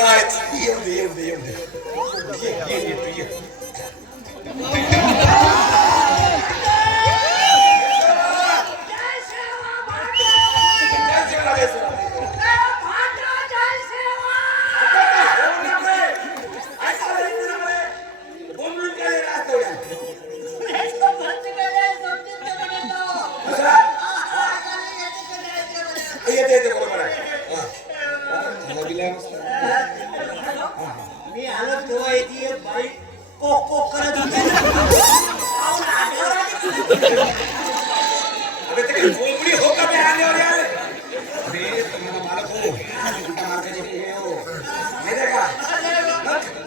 येऊ दे येऊ दे येऊ दे ये ये तू ये मी आलो तेव्हा येते एक बाई कोक कोक करत होती अबे ते कोंबडी हो का बे आने वाले आले अबे तुम्हाला मालक हो कुठं मार्गाचे हे हो माहिती आहे का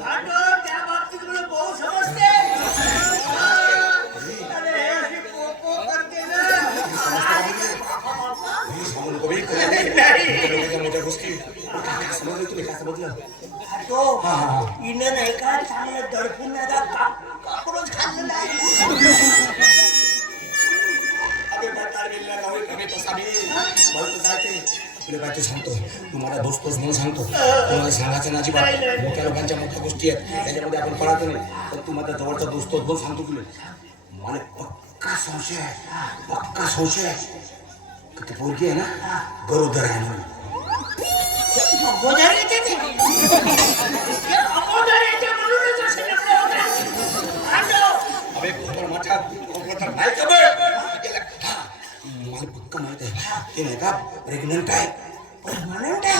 भांडो त्या बाबतीत मला बहुत समजते अरे अशी कोक कोक करते ना मी सांगू नको बे नाही मोठ्या गोष्टी समजलं तुम्ही काय समजलं भांडो इनं नाही का चांगलं दडपून नाही काकरोच खाल्लं नाही अबे बटार बिल्ला गावी कमी तसा मी बोलतो जाते तुला काय ते सांगतो तुम्हाला दोस्तोस म्हणून सांगतो तुम्हाला सांगायचं ना अजिबात मोठ्या लोकांच्या मोठ्या गोष्टी आहेत त्याच्यामध्ये आपण पळायचं नाही पण तू माझा जवळचा दोस्त म्हणून सांगतो तुला मला पक्का संशय आहे की ती पोरगी आहे ना गरोदर आहे म्हणून अगोदर येते ते अगोदर येते म्हणूनच असं लग्न होतं भांडो अबे खोबर मोठा खोबर नाही का बे मला पक्का माहित आहे ते नाही का प्रेग्नंट आहे परमनंट आहे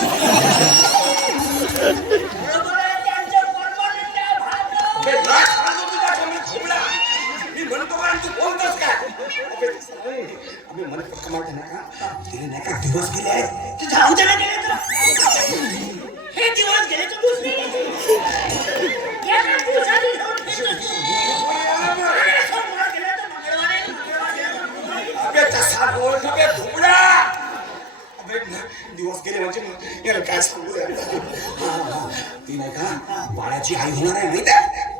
बरोबर आहे त्यांचं परमनंट आहे भांडो अबे राज सांगतो तुझा कमी खोबला मी म्हणतो का तू बोलतोस का अबे मला पक्का माहित आहे ना का तिने नाही का दिवस गेले आहेत तू जाऊ दे ना गेले तर हे दिवस गेले तर दुसरे एका दिवसात जाऊन सोमवार गेले तर मंगळवार अबे तसा बोल नका धुमडा अबे दिवस गेले म्हणजे याला काय सांगू ती नाही का बाळाची आई होणार आहे माहित आहे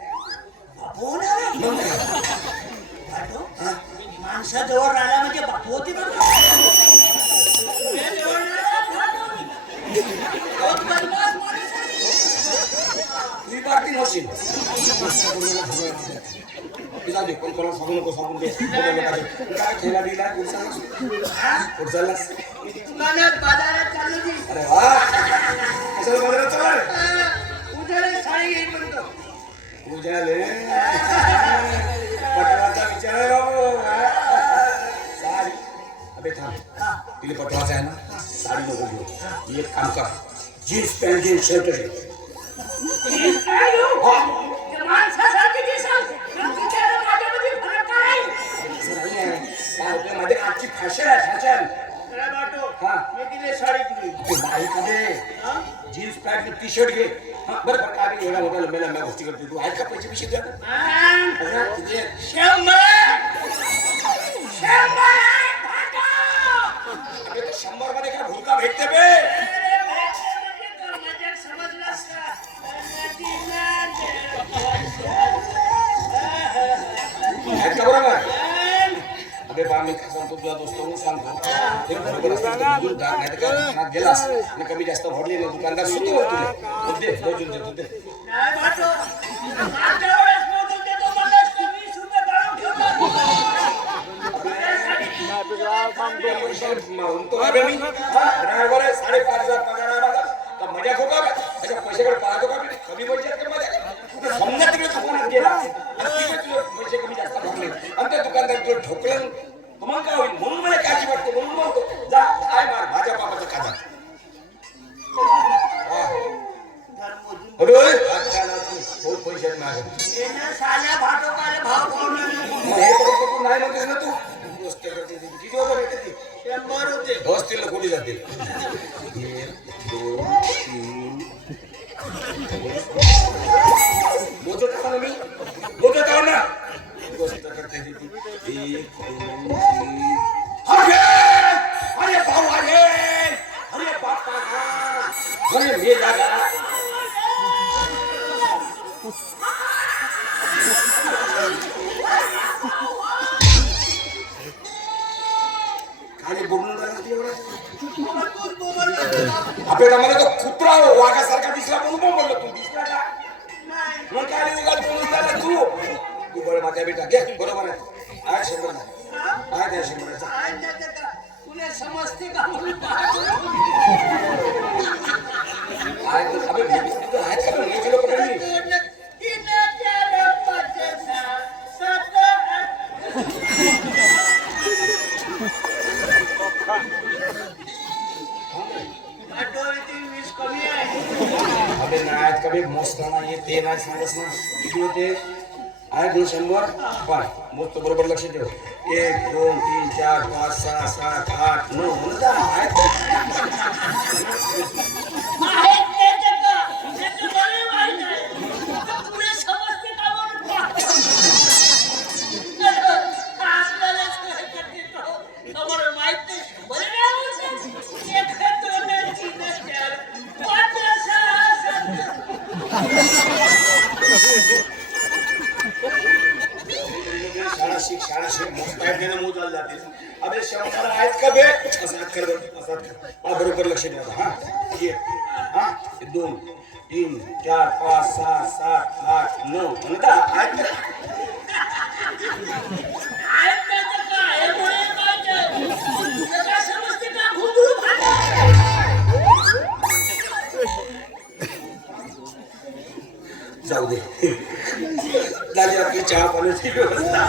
माणसाजवळ राहिला म्हणजे बापू होती ना मी पार्टी होशील जाऊ कोण कोणाला सांगू नको सांगून दे काय खेळा दिला कुठं चाललास दुकानात बाजारात चालू ती अरे वा कशाला बाजारात चालला उद्याला साडी घेईन म्हणतो उद्याले पटवाचा विचार आहे बाबू साडी अबे थांब तिला पटवाचा आहे ना साडी नको घेऊ एक काम कर जीन्स पॅन्ट घे शर्ट घे मध्ये आजची फॅशन आहे fashion jeans pant T shirt घे बरं काय एवढ्या मोठ्या लंब्या लंब्या गोष्टी करते तू ऐक का पैसे पिशे शंभर मध्ये काय भुरका भेटते बे बरोबर अबे बा मी काय सांगतो तुझ्या दोस्तांना सांगतो हे बरोबर असतं नाही तर गेलास आणि कमी जास्त भरली ना दुकानदार सुद्धा तुला दे मोजून दे ड्रायव्हर आहे 5,500 पगार आहे माझा तर मजा खो का अच्छा पैशाकडे पाहतो का कमी पैसे मजा समजा तिकडे दुकानात गेला पैसे कमी जास्त भरले आणि त्या दुकानदार तुला ठोकलं तुम्हाला काय होईल म्हणून मला काळजी वाटते म्हणून म्हणतो जा काय मार माझ्या बाबाचा काजा बहुत पैसे आहेत माझ्या नाही म्हणतेस ना तू किती होतं भेटते 100 होते बसतील कोणी जातील 1 2 3 मोजत का मी मोजत आहो ना गोष्ट करते 1 2 3 अरे भाऊ अरे बापा अरे मी जागा खाली बोलून आहे बेटा घे बरोबर आहे 100 आहे 100 तुला समजते का म्हणून अबे आहेत का मुलीची लोक अबे नाही आहेत का बे मोजता नाही ते नाही सांगस ना किती होते आहेत ना 100 पाय मोजतो बरोबर लक्ष ठेव 1 2 3 4 5 6 7 8 9 शाळा शिक मोजता येते ना मोजायला जाते अबे 100 आहेत का बे असं कर बरोबर लक्ष ठेव हा ये हा 2 3 4 5 6 7 8 9 आणि 10 आहेत का जाऊ दे झाली आपली चहा पाण्याची व्यवस्था